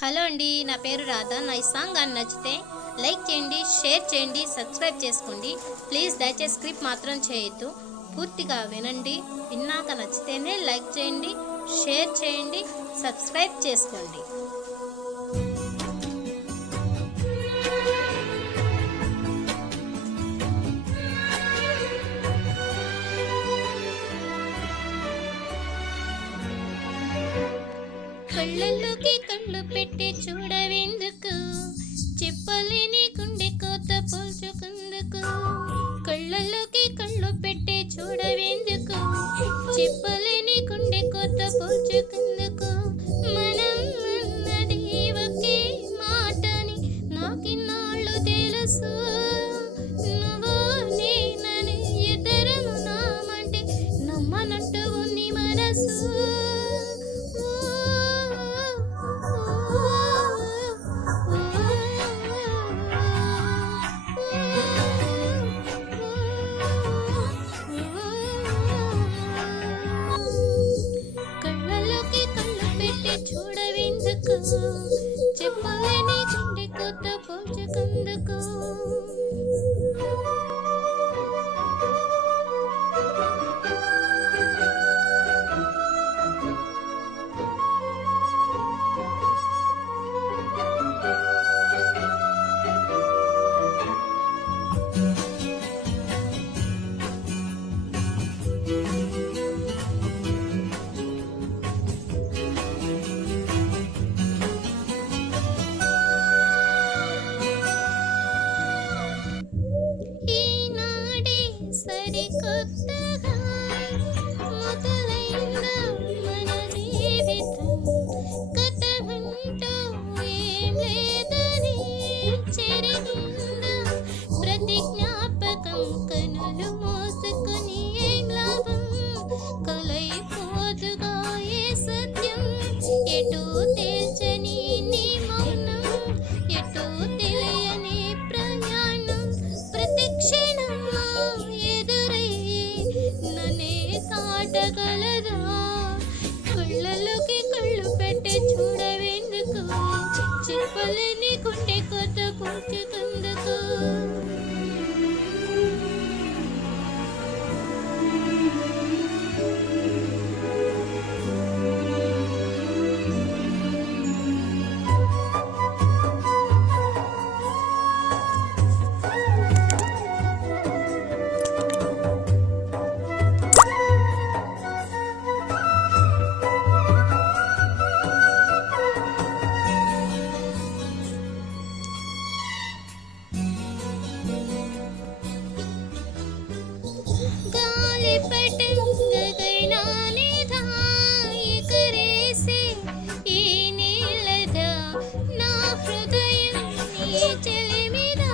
Hello అండి, నా పేరు రాధా. నా ఈ సాంగ్ కానీ నచ్చితే లైక్ చేయండి, షేర్ చేయండి, సబ్స్క్రైబ్ చేసుకోండి. ప్లీజ్ దయచేసి స్క్రిప్ట్ మాత్రం చేయొద్దు, పూర్తిగా వినండి. విన్నాక నచ్చితేనే లైక్ చేయండి, షేర్ చేయండి, సబ్స్క్రైబ్ చేసుకోండి. కళ్ళల్లోకి కళ్ళు పెట్టి చూడవేందుకు, చెప్పలేని గుండె కోత పోల్చుకుందుకు. కళ్ళల్లోకి కళ్ళు పెట్టి చూడవేందుకు, చెప్పలేని గుండె కోత పోల్చుకుందుకు. మనం అన్నది ఒకే మాటని నాకిన్నాళ్ళు తెలుసు. నువ్వు నేనని ఇద్దరము నామంటే నమ్మనట్టు ఉంది మనసు. కళ్ళలోకి కళ్ళు పెట్టి చూడవేందుకు, చెప్పలేని గుండె కొత్త పోల్చుకుందుకు. ఈనాడే సరికొత్తగా మొదలైందా మన జీవితం. గతమంటూ ఏం లేదని చెరిగిందా ప్రతి జ్ఞాపకం. కనులు మోసుకొని ఏం లాభం, కలైపోదుగా ఏ సత్యం. ఎటు తేల్చని నీ మౌనం, ఎటు తెలియని ప్రయాణం. ప్రతి క్షణంలో ఎదురయ్యి నన్నే కాటగలదా. కళ్ళలోకి కళ్ళు పెట్టి చూడవేందుకు, చెప్పలేని గుండె కొత్త పోల్చుకుందుకు. గాలిపటంగైనా నీదా ఎగరేసే ఈ నీళ్ళదా. నా హృదయం నీ చెలిమిదా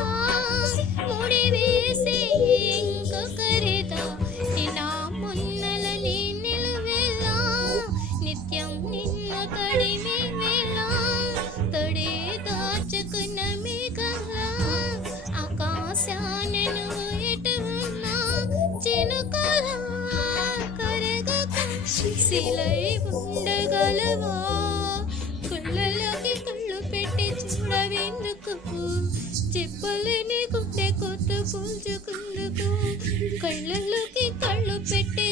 ముడివేసే ఇంకొకరిదా. ఇలా మున్నలని నిలువెలా నిత్యం నిన్ను తడిమి వేళ. తడి దాచుకున్న మేఘంలా ఆకాశానను ఎటు ఉన్నా చినుకలా కరగక శిలై ఉండగలవా. కళ్ళలోకి కళ్ళు పెట్టి చూడవేందుకు, చెప్పలేని గుండె కొత్త పోల్చుకుందుకు. కళ్ళలోకి కళ్ళు పెట్టి